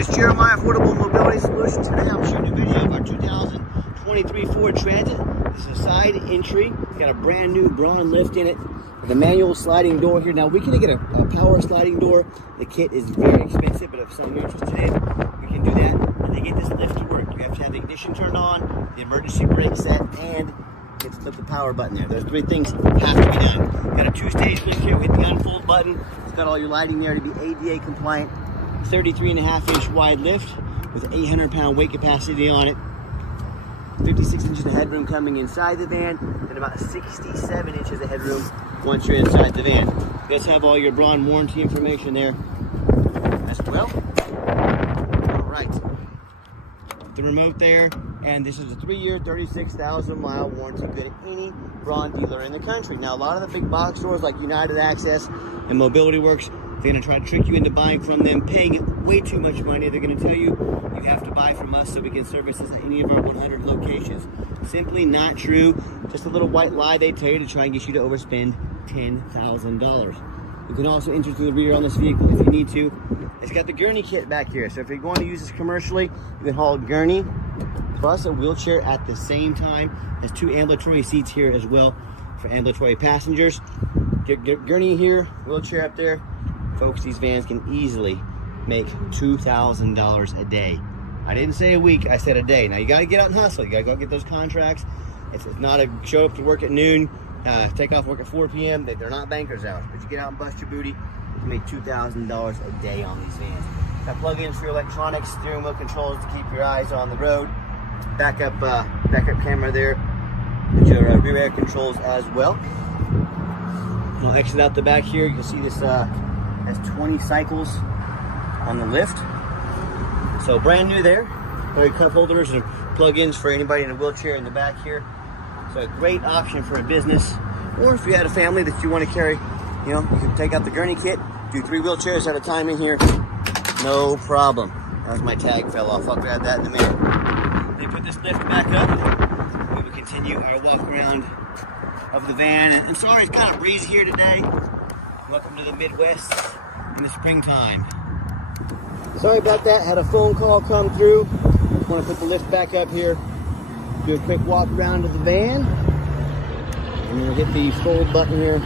It's Jeremiah Affordable Mobility Solutions. Today I'm shooting a video of our 2023 Ford Transit. This is a side entry. It's got a brand new Braun lift in it with a manual sliding door here. Now we can get a power sliding door. The kit is very expensive, but if some of you are interested in it, we can do that. And they get this lift to work. You have to have the ignition turned on, the emergency brake set, and it's flip the power button there. Those three things have to be done. Got a two-stage lift here. Hit the unfold button. It's got all your lighting there to be ADA compliant. 33.5-inch wide lift with 800-pound weight capacity on it. 56 inches of headroom coming inside the van, and about 67 inches of headroom once you're inside the van. You guys have all your Braun warranty information there as well. All right, the remote there, and this is a 3-year, 36,000-mile warranty, good at any Braun dealer in the country. Now, a lot of the big box stores like United Access and Mobility Works, they're going to try to trick you into buying from them, paying way too much money. They're going to tell you you have to buy from us so we can service this at any of our 100 locations. Simply not true. Just a little white lie they tell you to try and get you to overspend $10,000. You can also enter through the rear on this vehicle if you need to. It's got the gurney kit back here. So if you're going to use this commercially, you can haul a gurney plus a wheelchair at the same time. There's 2 ambulatory seats here as well for ambulatory passengers. Gurney here, wheelchair up there. Folks, these vans can easily make $2,000 a day. I didn't say a week, I said a day. Now you gotta get out and hustle. You gotta go get those contracts. It's not a show up to work at noon, take off work at 4 p.m. They're not banker's hours, but you get out and bust your booty, you can make $2,000 a day on these vans. Got plug-ins for your electronics, steering wheel controls to keep your eyes on the road. Backup camera there. Get your rear air controls as well. I'll exit out the back here. You can see this has 20 cycles on the lift. So brand new there. Very cup holders and plug-ins for anybody in a wheelchair in the back here. So a great option for a business, or if you had a family that you want to carry, you know, you can take out the gurney kit, do 3 wheelchairs at a time in here, no problem. That was my tag fell off. I'll grab that in a minute. They put this lift back up. We will continue our walk around of the van. And sorry, it's kind of breezy here today. Welcome to the Midwest in the springtime. Sorry about that, had a phone call come through. Want to put the lift back up here. Do a quick walk around to the van. And then hit the fold button here.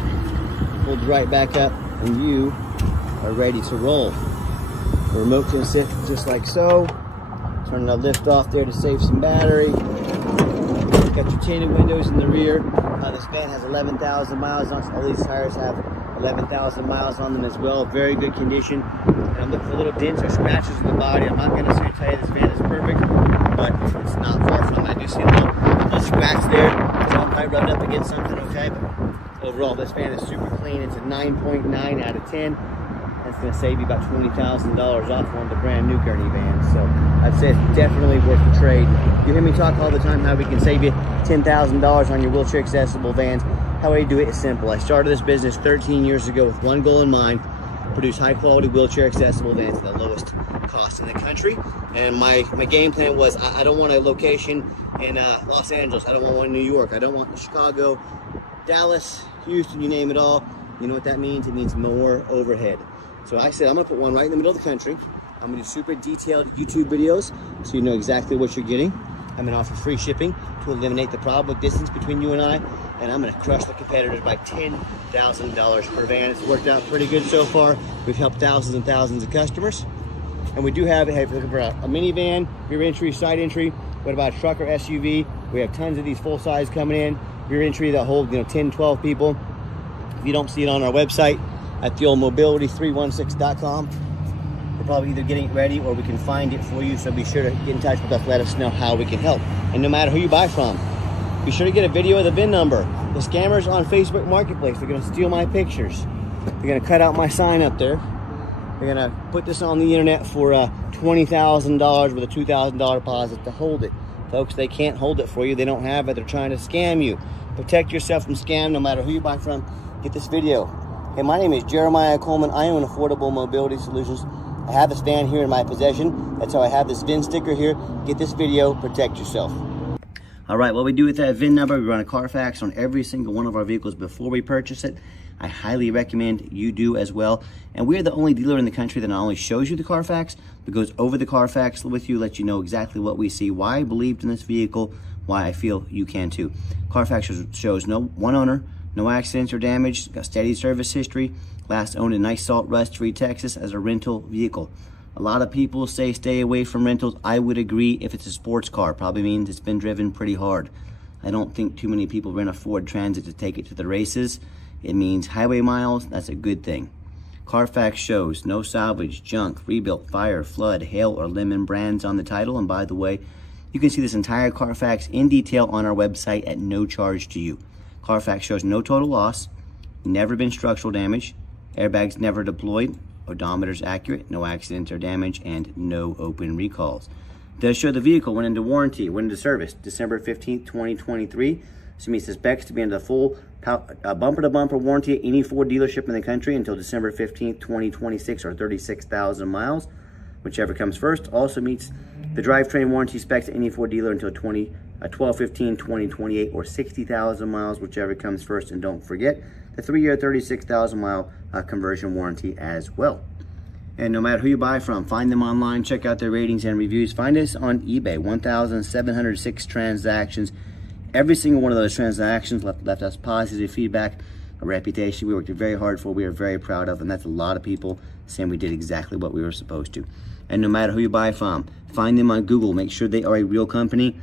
Folds right back up and you are ready to roll. The remote can sit just like so. Turn the lift off there to save some battery. Got your tinted windows in the rear. This van has 11,000 miles on it. All these tires have 11,000 miles on them as well. Very good condition. And I'm looking for little dents or scratches in the body. I'm not going to tell you this van is perfect, but it's not far from it. I do see a little scratch there. It's probably rubbed up against something, okay? But overall, this van is super clean. It's a 9.9 out of 10. That's going to save you about $20,000 off one of the brand new gurney vans. So I'd say it's definitely worth the trade. You hear me talk all the time how we can save you $10,000 on your wheelchair accessible vans. How I do it is simple. I started this business 13 years ago with one goal in mind: produce high quality wheelchair accessible vans at the lowest cost in the country. And my game plan was I don't want a location in Los Angeles. I don't want one in New York. I don't want Chicago, Dallas, Houston, you name it all. You know what that means? It means more overhead. So I said I'm gonna put one right in the middle of the country. I'm gonna do super detailed YouTube videos so you know exactly what you're getting. I'm gonna offer free shipping to eliminate the problem with distance between you and I. And I'm gonna crush the competitors by $10,000 per van. It's worked out pretty good so far. We've helped thousands and thousands of customers. And we do have, hey, if you're looking for a minivan, rear entry, side entry, what about a truck or SUV? We have tons of these full size coming in. Rear entry that hold 10, 12 people. If you don't see it on our website at theoldmobility316.com, we're probably either getting it ready or we can find it for you. So be sure to get in touch with us. Let us know how we can help. And no matter who you buy from, be sure to get a video of the VIN number. The scammers on Facebook Marketplace, they're gonna steal my pictures. They're gonna cut out my sign up there. They're gonna put this on the internet for $20,000 with a $2,000 deposit to hold it. Folks, they can't hold it for you. They don't have it. They're trying to scam you. Protect yourself from scam no matter who you buy from. Get this video. Hey, my name is Jeremiah Coleman. I own Affordable Mobility Solutions. I have this van here in my possession. That's how I have this VIN sticker here. Get this video, protect yourself. All right, what we do with that VIN number, we run a Carfax on every single one of our vehicles before we purchase it. I highly recommend you do as well. And we're the only dealer in the country that not only shows you the Carfax, but goes over the Carfax with you, lets you know exactly what we see, why I believed in this vehicle, why I feel you can too. Carfax shows no one owner, no accidents or damage, got steady service history, last owned in nice salt rust-free Texas as a rental vehicle. A lot of people say stay away from rentals. I would agree. If it's a sports car, probably means it's been driven pretty hard. I don't think too many people rent a Ford Transit to take it to the races. It means highway miles. That's a good thing. Carfax shows no salvage, junk, rebuilt, fire, flood, hail, or lemon brands on the title. And by the way, you can see this entire Carfax in detail on our website at no charge to you. Carfax shows no total loss, never been structural damage, airbags never deployed, odometer's accurate, no accidents or damage, and no open recalls. It does show the vehicle went into warranty, went into service December 15th, 2023. So meets the specs to be under the full bumper-to-bumper warranty at any Ford dealership in the country until December 15th, 2026, or 36,000 miles, whichever comes first. Also meets the drivetrain warranty specs at any Ford dealer until 12/15/2028, or 60,000 miles, whichever comes first. And don't forget the 3-year, 36,000 mile conversion warranty as well. And no matter who you buy from, find them online, check out their ratings and reviews. Find us on eBay, 1,706 transactions. Every single one of those transactions left us positive feedback, a reputation we worked very hard for, we are very proud of, and that's a lot of people saying we did exactly what we were supposed to. And no matter who you buy from, find them on Google, make sure they are a real company.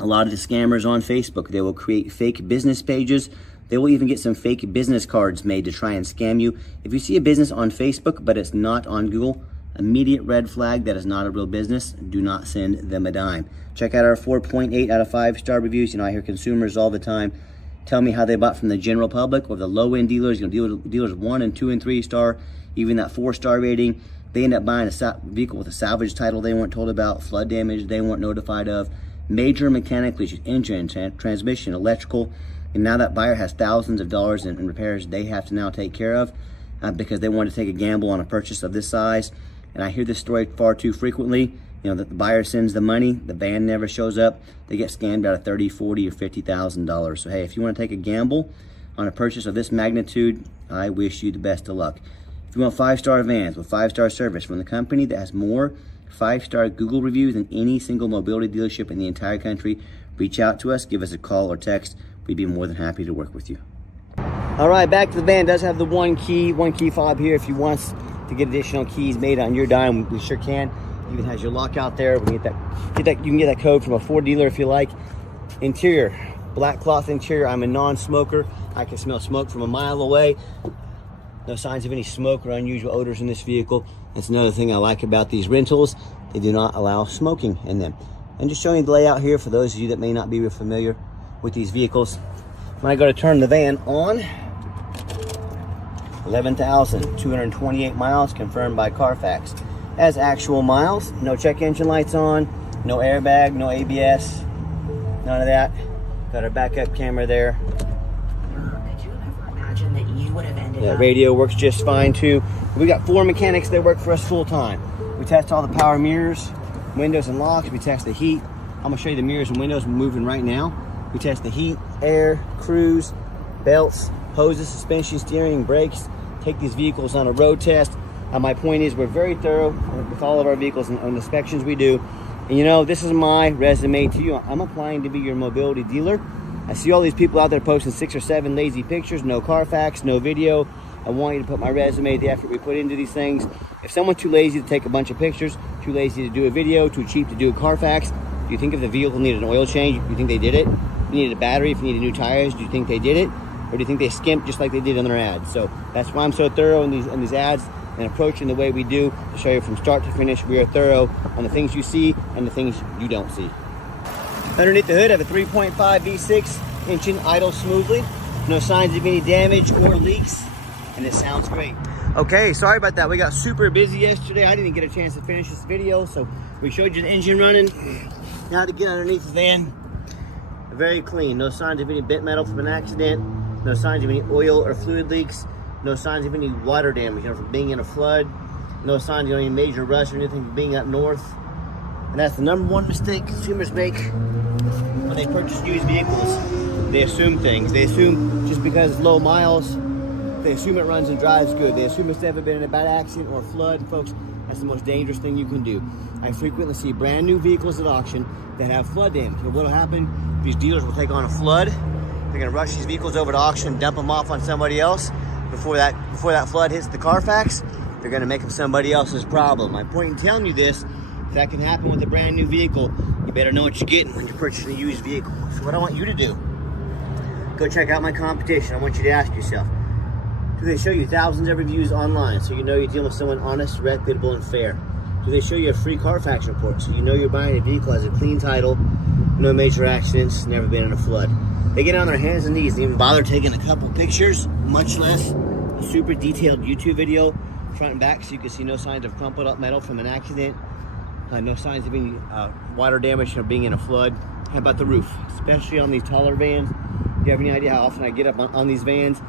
A lot of the scammers on Facebook, they will create fake business pages. They will even get some fake business cards made to try and scam you. If you see a business on Facebook, but it's not on Google, immediate red flag, that is not a real business. Do not send them a dime. Check out our 4.8 out of 5-star reviews. You know, I hear consumers all the time tell me how they bought from the general public or the low-end dealers. You know, dealers 1 and 2 and 3 star, even that 4-star rating. They end up buying a vehicle with a salvage title they weren't told about, flood damage they weren't notified of, major mechanical issues, engine, transmission, electrical. And now that buyer has thousands of dollars in repairs they have to now take care of because they want to take a gamble on a purchase of this size. And I hear this story far too frequently, you know, that the buyer sends the money, the van never shows up, they get scammed out of $30,000, $40,000, or $50,000. So hey, if you want to take a gamble on a purchase of this magnitude, I wish you the best of luck. If you want 5-star vans with 5-star service from the company that has more 5-star Google reviews than any single mobility dealership in the entire country, reach out to us, give us a call or text. We'd be more than happy to work with you. All right, back to the van. It does have the one key fob here. If you want to get additional keys made on your dime, we sure can. Even has your lockout there. We can get that. You can get that code from a Ford dealer if you like. Interior, black cloth interior. I'm a non-smoker. I can smell smoke from a mile away. No signs of any smoke or unusual odors in this vehicle. That's another thing I like about these rentals. They do not allow smoking in them. And just showing you the layout here for those of you that may not be real familiar with these vehicles. When I go to turn the van on, 11,228 miles confirmed by Carfax. As actual miles, no check engine lights on, no airbag, no ABS, none of that. Got our backup camera there. Could you ever imagine that you would have ended up? Radio works just fine too. We got 4 mechanics that work for us full time. We test all the power mirrors, windows and locks. We test the heat. I'm gonna show you the mirrors and windows moving right now. We test the heat, air, cruise, belts, hoses, suspension, steering, brakes. Take these vehicles on a road test. My point is we're very thorough with all of our vehicles and inspections we do. And you know, this is my resume to you. I'm applying to be your mobility dealer. I see all these people out there posting 6 or 7 lazy pictures, no Carfax, no video. I want you to put my resume, the effort we put into these things. If someone's too lazy to take a bunch of pictures, too lazy to do a video, too cheap to do a Carfax, do you think if the vehicle needed an oil change, do you think they did it? If you needed a battery, if you needed new tires, do you think they did it? Or do you think they skimped just like they did in their ads? So that's why I'm so thorough in these ads and approaching the way we do to show you from start to finish. We are thorough on the things you see and the things you don't see. Underneath the hood, I have a 3.5 V6 engine, idles smoothly. No signs of any damage or leaks, and it sounds great. Okay, sorry about that. We got super busy yesterday. I didn't get a chance to finish this video, so we showed you the engine running. Now to get underneath the van, very clean. No signs of any bent metal from an accident. No signs of any oil or fluid leaks. No signs of any water damage, from being in a flood. No signs of any major rust or anything from being up north. And that's the number one mistake consumers make when they purchase used vehicles. They assume things. They assume just because it's low miles, they assume it runs and drives good. They assume it's never been in a bad accident or flood. Folks, that's the most dangerous thing you can do. I frequently see brand new vehicles at auction that have flood damage. And what'll happen, these dealers will take on a flood. They're gonna rush these vehicles over to auction, dump them off on somebody else. Before that flood hits the Carfax, they're gonna make them somebody else's problem. My point in telling you this, if that can happen with a brand new vehicle, you better know what you're getting when you're purchasing a used vehicle. So what I want you to do, go check out my competition. I want you to ask yourself, do they show you thousands of reviews online so you know you're dealing with someone honest, reputable, and fair? Do they show you a free Carfax report so you know you're buying a vehicle that has a clean title, no major accidents, never been in a flood? They get on their hands and knees and even bother taking a couple pictures, much less a super detailed YouTube video, front and back, so you can see no signs of crumpled up metal from an accident, no signs of any water damage from being in a flood. How about the roof? Especially on these taller vans. Do you have any idea how often I get up on these vans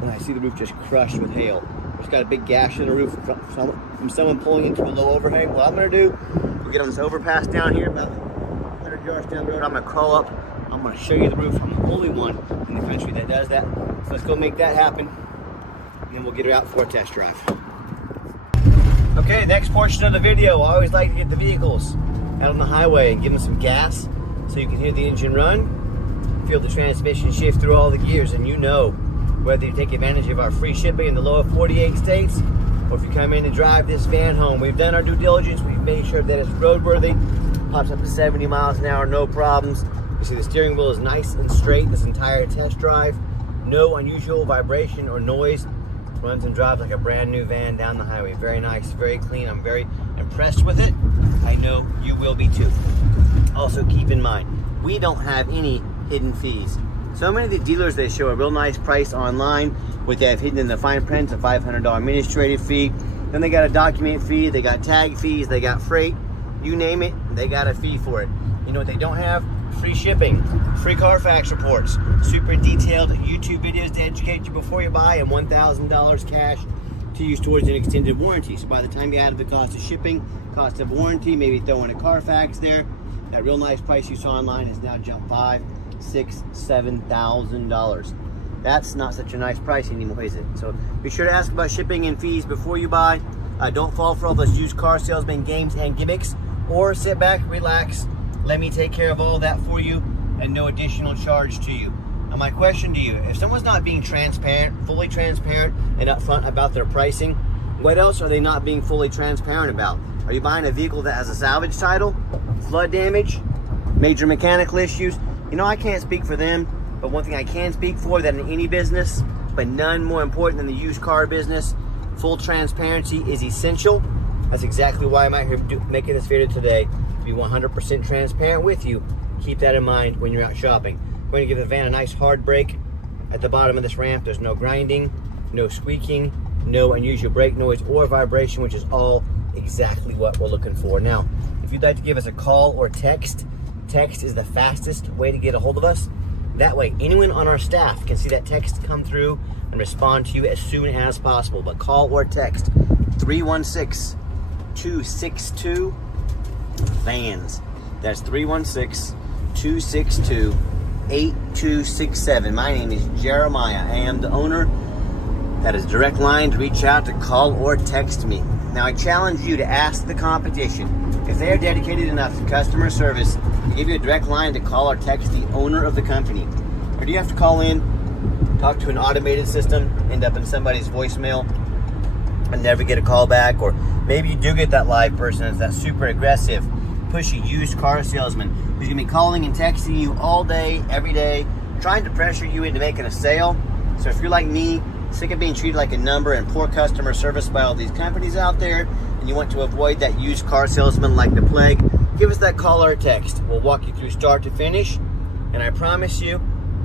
and I see the roof just crushed with hail? It's got a big gash in the roof from someone pulling into a low overhang. What I'm gonna do, we'll get on this overpass down here, about 100 yards down the road. I'm gonna crawl up. I'm gonna show you the roof. I'm the only one in the country that does that. So let's go make that happen, and then we'll get her out for a test drive. Okay, next portion of the video. I always like to get the vehicles out on the highway and give them some gas so you can hear the engine run, feel the transmission shift through all the gears, and you know whether you take advantage of our free shipping in the lower 48 states, or if you come in and drive this van home. We've done our due diligence. We've made sure that it's roadworthy, pops up to 70 miles an hour, no problems. You see the steering wheel is nice and straight this entire test drive. No unusual vibration or noise. Runs and drives like a brand new van down the highway. Very nice, very clean. I'm very impressed with it. I know you will be too. Also keep in mind, we don't have any hidden fees. So many of the dealers, they show a real nice price online, what they have hidden in the fine print, a $500 administrative fee. Then they got a document fee, they got tag fees, they got freight, you name it, they got a fee for it. You know what they don't have? Free shipping, free Carfax reports, super detailed YouTube videos to educate you before you buy, and $1,000 cash to use towards an extended warranty. So by the time you add the cost of shipping, cost of warranty, maybe throw in a Carfax there, that real nice price you saw online has now jumped $5,000, $6,000, $7,000. That's not such a nice price anymore, is it? So be sure to ask about shipping and fees before you buy. Don't fall for all those used car salesman games and gimmicks, or sit back, relax, let me take care of all that for you, and no additional charge to you. Now my question to you, if someone's not being transparent, fully transparent and upfront about their pricing, what else are they not being fully transparent about? Are you buying a vehicle that has a salvage title, flood damage, major mechanical issues? You know, I can't speak for them, but one thing I can speak for, that in any business, but none more important than the used car business, full transparency is essential. That's exactly why I'm out here making this video today. Be 100% transparent with you. Keep that in mind when you're out shopping. I'm going to give the van a nice hard brake at the bottom of this ramp. There's no grinding, no squeaking, no unusual brake noise or vibration, which is all exactly what we're looking for. Now, if you'd like to give us a call or text, text is the fastest way to get a hold of us. That way, anyone on our staff can see that text come through and respond to you as soon as possible. But call or text 316-262-VANS. That's 316-262-8267. My name is Jeremiah. I am the owner. That is a direct line to reach out, to call or text me. Now I challenge you to ask the competition if they are dedicated enough to customer service to give you a direct line to call or text the owner of the company. Or do you have to call in, talk to an automated system, end up in somebody's voicemail, and never get a call back? Or maybe you do get that live person that's that super aggressive, pushy used car salesman who's gonna be calling and texting you all day, every day, trying to pressure you into making a sale. So if you're like me, sick of being treated like a number and poor customer service by all these companies out there, and you want to avoid that used car salesman like the plague, give us that call or text. We'll walk you through start to finish, and I promise you,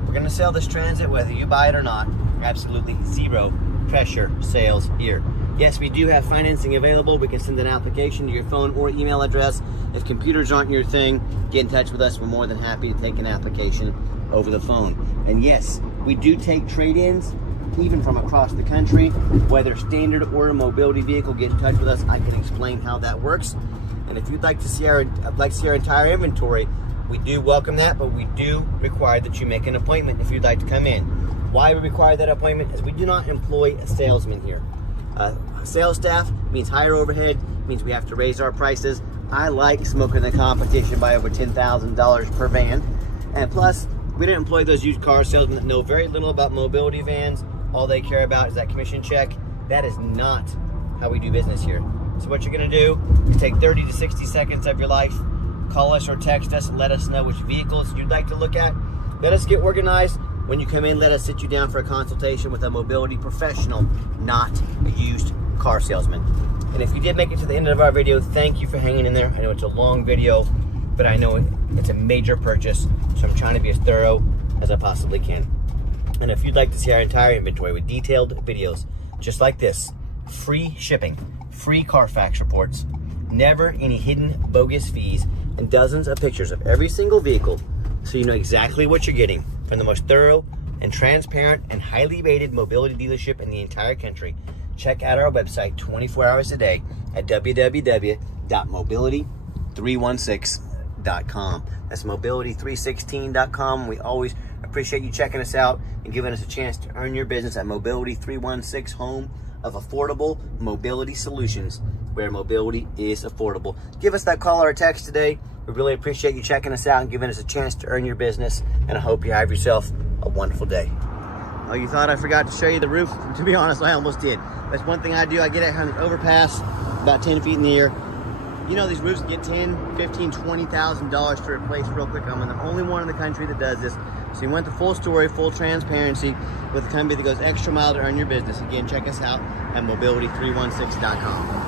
we're gonna sell this Transit whether you buy it or not. Absolutely zero pressure sales here. Yes, we do have financing available. We can send an application to your phone or email address. If computers aren't your thing, get in touch with us. We're more than happy to take an application over the phone. And yes, we do take trade-ins, even from across the country. Whether standard or a mobility vehicle, get in touch with us. I can explain how that works. And if you'd like to see our entire inventory, we do welcome that, but we do require that you make an appointment if you'd like to come in. Why we require that appointment is we do not employ a salesman here. Sales staff means higher overhead, means we have to raise our prices. I like smoking the competition by over $10,000 per van. And plus, we don't employ those used car salesmen that know very little about mobility vans. All they care about is that commission check. That is not how we do business here. So what you're gonna do, you take 30 to 60 seconds of your life, call us or text us and let us know which vehicles you'd like to look at. Let us get organized. When you come in, let us sit you down for a consultation with a mobility professional, not a used car salesman. And if you did make it to the end of our video, thank you for hanging in there. I know it's a long video, but I know it's a major purchase, so I'm trying to be as thorough as I possibly can. And if you'd like to see our entire inventory with detailed videos just like this, free shipping, free Carfax reports, never any hidden bogus fees, and dozens of pictures of every single vehicle so you know exactly what you're getting from the most thorough and transparent and highly rated mobility dealership in the entire country, check out our website 24 hours a day at www.mobility316.com. That's mobility316.com. We always appreciate you checking us out and giving us a chance to earn your business at Mobility 316, home of affordable mobility solutions, where mobility is affordable. Give us that call or a text today. We really appreciate you checking us out and giving us a chance to earn your business, and I hope you have yourself a wonderful day. Oh, you thought I forgot to show you the roof? To be honest, I almost did. That's one thing I do. I get it on the overpass, about 10 feet in the air. You know, these roofs get $10,000, $15,000, $20,000 to replace real quick. I'm the only one in the country that does this. So you want the full story, full transparency with a company that goes extra mile to earn your business. Again, check us out at mobility316.com.